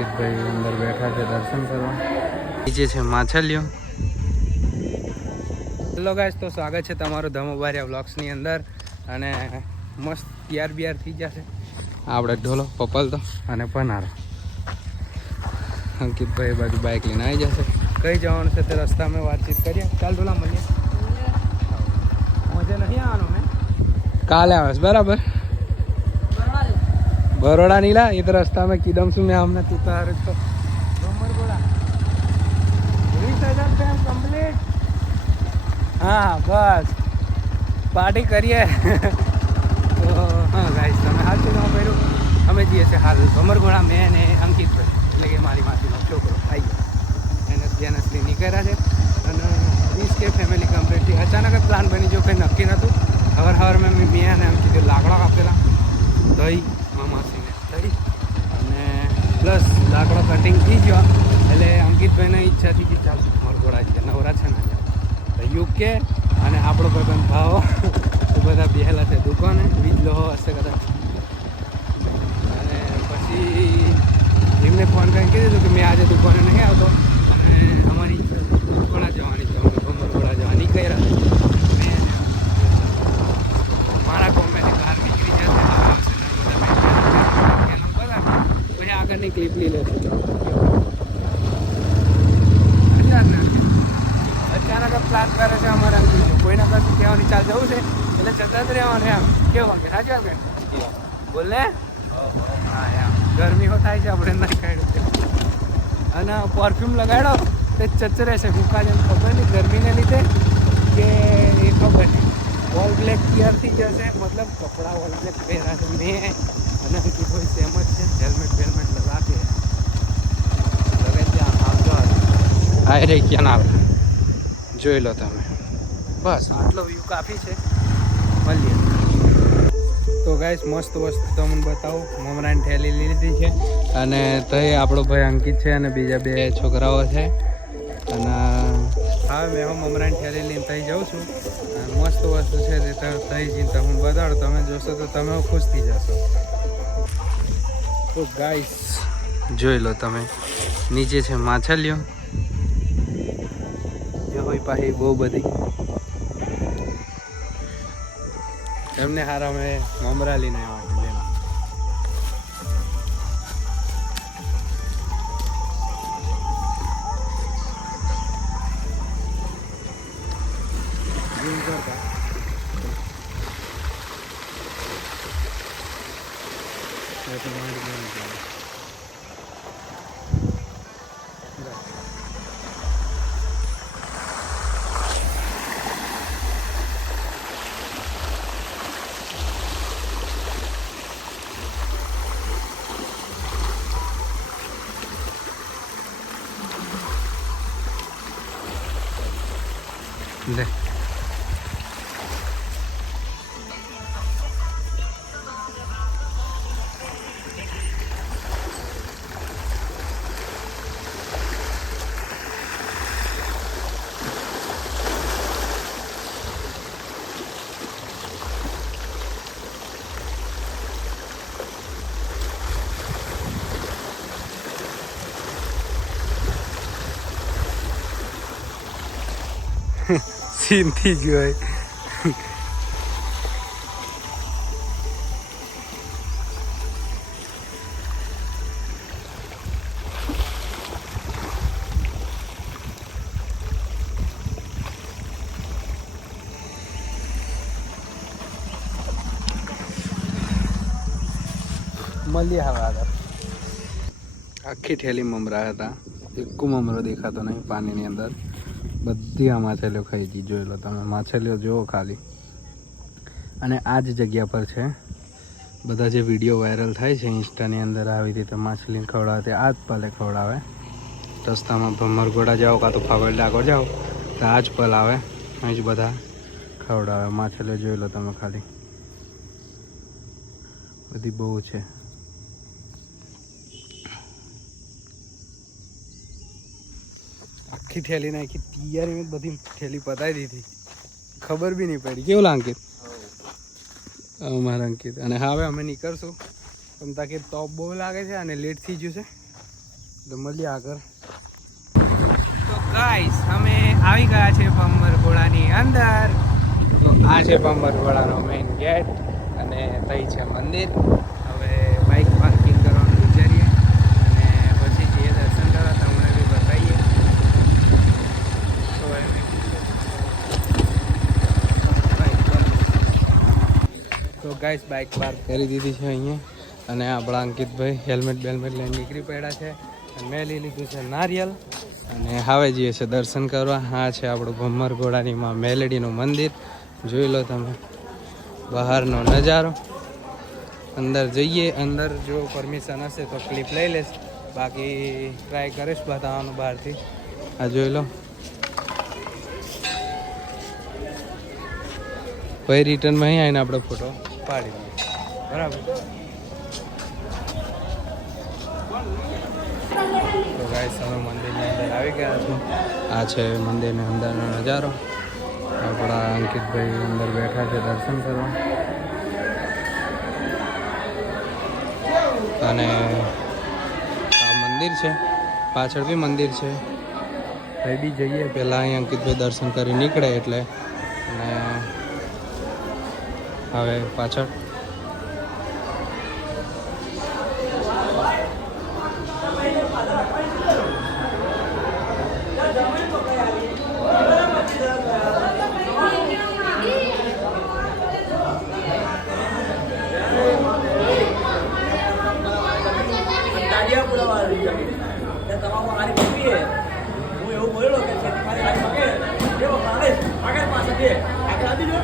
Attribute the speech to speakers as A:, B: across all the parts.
A: અંકિતભાઈ અંદર બેઠા છે દર્શન કરવા. નીચે છે માછલીઓ. હેલો ગાઈસ તો સ્વાગત છે તમારું ધમોબારિયા વ્લોગ્સની અંદર. અને મસ્ત તૈયાર બિયાર થઈ જશે આપણે ઢોલો પપલ તો અને પનારો. અંકિતભાઈ બાજુ બાઇક લઈને આવી જશે. કઈ જવાનું છે તે રસ્તામાં વાતચીત કરીએ ચાલ ઢોલા મળીએ. મજા નહીં આવવાનું મેં. કાલે આવે બરાબર? બરોડા લા એ તો રસ્તા में કીધમ છું મેં અમને તું તારે તો. ડોમરગોળા વીસ હજાર હા બસ. પાર્ટી કરીએ. તો હા ગાઈસ તમે હાલ શું કામ કર્યું? અમે જઈએ છીએ હાલ ભમરગોળા મેં અને અંકિત એટલે કે મારી માસીનો છોકરો આવી ગયો. એને જેનસલી નીકળ્યા છે. અને વીસ કે ફેમિલી કમ્પ્લીટ થઈ. અચાનક જ પ્લાન બની જો કંઈ નક્કી નહોતું. હવાર હવારમાં મેં મેં અને અંકિતે લાકડા કાપેલા. દહીં પ્લસ લાકડો કટિંગ થઈ ગયો. એટલે અંકિતભાઈને ઈચ્છા કે ચાલ મરઘોડા છે નવરા છે ને તો યુકે અને આપણો ભાઈબંધ ભાવ તો બધા બેહેલા છે દુકાને. વીજ લોહો હશે કદાચ. અને પછી એમને ફોન કરીને કીધું કે મેં આજે દુકાને નહીં આવતો. અને અમારી ઈચ્છા છે મરઘોડા જવાની છે અમે તો મરઘોડા જવાની કર્યા મેં અને મારા કોમેની બહાર નીકળી જશે હવે આવશે નર્મદા બેન. એના બરાબર. પછી આગળની ક્લિપ લઈ લેશું અચાનક અચાનક જ પ્લાન કરે છે અમારા કહેવાની ચાલ જવું છે. એટલે જતા જ રહેવાનું એમ. કેવું કે? બોલ ને. હા, એમ. ગરમી હો થાય છે આપણે નહીં કાઢ્યું અને પરફ્યુમ લગાડો, તે ચચરે છે. ભૂકા જેમ ખબર નહીં ગરમીને લીધે કે એ ખબર નહીં. ઓલ બ્લેક ક્લિયર થઈ જશે મતલબ કપડાં ઓલ બ્લેક પહેર્યા છે મેં અને અંકિત કોઈ સેમ જ છે. હેલ્મેટ વેલમેટ લગાવે લગે ત્યાં આવતો હા રે, ક્યાં આવે? જોઈ લો તમે. બસ. આટલો વ્યૂ કાફી છે. મળીએ. તો ગાઈસ મસ્ત વસ્તુ તમને બતાવું. મમરાની ઠેલી લીધી છે. અને તય આપણો ભાઈ અંકિત છે અને બીજા બે છોકરાઓ છે. અને હા મેં હું મમરાની ઠેલી લઈને તઈ જાઉં છું. અને મસ્ત વસ્તુ છે તે તઈ જઈને તમને બતાડો. તમે જોશો તો તમે ખુશ થઈ જશો. તો ગાઈસ જોઈ લો તમે. નીચે છે માછલીઓ. જે હોય પાછી બહુ બધી. એમને હારા અમે મમરા લઈને આવ્યા. સીન થઈ ગયો હોય મળીએ હવે આગળ આખી ઠેલી મમરા હતા. એક મમરો દેખાતો નહીં પાણીની અંદર. બધી આ માછલીઓ ખાઈ હતી જોઈ લો તમે. માછલીઓ જુઓ ખાલી. અને આ જ જગ્યા પર છે. બધા જે વીડિયો વાયરલ થાય છે ઇન્સ્ટાની અંદર આવી રીતે માછલીને ખવડાવે આ જ પલે ખવડાવે. રસ્તામાં ભમરગોડા જાઓ કાં તો ફાવેલ ડાકોર જાઓ, તો આ જ પલ આવે. અહીં જ બધા ખવડાવે. માછલીઓ જોઈ લો તમે ખાલી. બધી બહુ છે. આખી થેલી નાખી તૈયારી બધી થેલી પતાવી દીધી. ખબર બી નહીં પડી. કેવું અંકિત? અમારા અંકિત. અને હવે અમે નીકળશું. પણ તાકે તોપ બહુ લાગે છે અને લેટ થઈ ગયું છે. તો મળીએ આગળ. તો ગાઈસ અમે આવી ગયા છે પંબર ઘોડાની અંદર. તો આ છે પંબર ઘોડાનો મેઇન ગેટ અને તઈ છે મંદિર હવે બાઇક પાર્કિંગ કરવાનું વિચારીએ અને પછી જઈએ દર્શન કરવા તમને બી બતાવીએ તો એમ બાઇક તો ગાઈસ બાઇક પાર્ક કરી દીધી છે અહીંયા. અને આપણા અંકિતભાઈ હેલ્મેટ બેલ્મેટ લઈને નીકળી પડ્યા છે. અને મેં લઈ લીધું છે નારિયેલ. અને હવે જઈએ છે દર્શન કરવા, આ છે આપણું ભમર ઘોડાની માં મેલેડીનું મંદિર. જોઈ લો તમે, બહારનો નજારો. અંદર જઈએ, અંદર જો પરમિશન હશે તો ક્લિપ લઈ લઈશ. બાકી ટ્રાય કરીશ બતાવવાનું બહારથી. આ જોઈ લો. પછી રિટર્નમાં અહીં આવીને આપણે ફોટો પાડી દઈએ બરાબર? તો ગાઈસ અમે મંદિરની અંદર આવી ગયા છો આ છે મંદિરની અંદરનો નજારો. આપણા અંકિતભાઈ અંદર બેઠા છે દર્શન કરવા. અને આ મંદિર છે. પાછળ બી મંદિર છે. એ બી જઈએ. પહેલાં અહીં અંકિતભાઈ દર્શન કરી નીકળે એટલે. અને હવે પાછળ
B: દાદિયા પુરાવા તમામ મારી મમ્મી હું એવું બોલેલો કે ખેતી મારી ગાડી પકે એવો કાલે આગળ પાસે દે આગળ આપી દો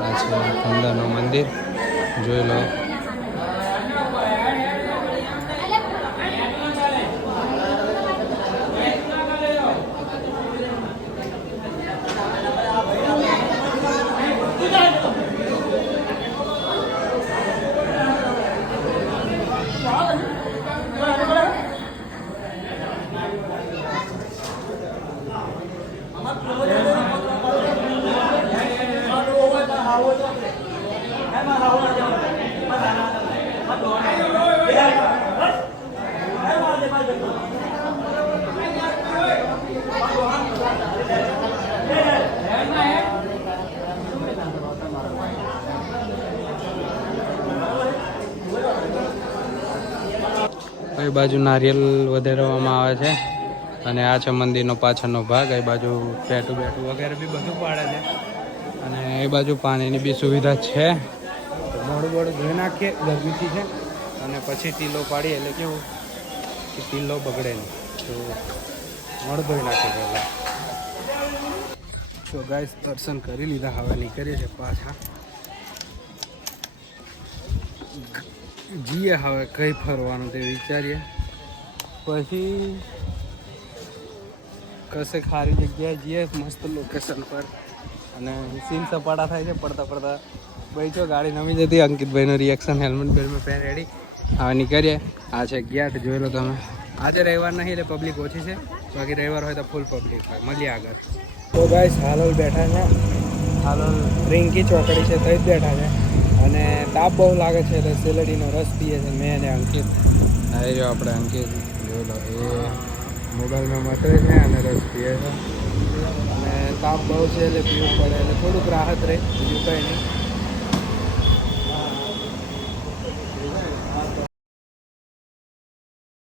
A: આ છે અંદરનું મંદિર જોઈ લો કઈ બાજુ નારિયેલ વધારવામાં આવે છે અને આ છે મંદિરનો પાછળનો ભાગ. એ બાજુ ટેટુ બેટું વગેરે બી બધું પાડે છે. અને એ બાજુ પાણીની બી સુવિધા છે. મોડું મોડું ધોઈ નાખીએ, ગરમીથી છે. અને પછી ટીલો પાડીએ, એટલે કેવું કે ટીલો બગડે નહીં. તો મોડું ધોઈ નાખીએ પહેલાં. તો ગાય દર્શન કરી લીધા, હવે નીકળીએ છીએ પાછા. જઈએ હવે કઈ ફરવાનું તે વિચારીએ. પછી કશે ખારી જગ્યાએ જઈએ, મસ્ત લોકેશન પર. અને સીન સપાટા થાય છે, પડતા પડતા ભાઈ જો ગાડી નમી જતી, અંકિતભાઈનું રિએક્શન હેલ્મેટ બેલ્મેટ પહેર રેડી. હવે નીકળીએ. આ છે ગેટ, જોઈ લો તમે. આજે રવિવાર નહીં, એટલે પબ્લિક ઓછી છે. બાકી રવિવાર હોય તો ફૂલ પબ્લિક હોય. મળીએ આગળ. તો ગાઈસ હાલોલ બેઠા છે. હાલોલ રિંકી ચોકડી છે તો જ બેઠા છે. અને તાપ બહુ લાગે છે એટલે શેલડીનો રસ પીએ છે મેં અને અંકિત. આવી રહ્યો આપણે અંકિત જોયેલો એ મોબાઈલમાં મટે છે અને રસ પીએ છે. અને તાપ બહુ છે એટલે પીવું પડે એટલે થોડુંક રાહત રહે બીજું કંઈ નહીં.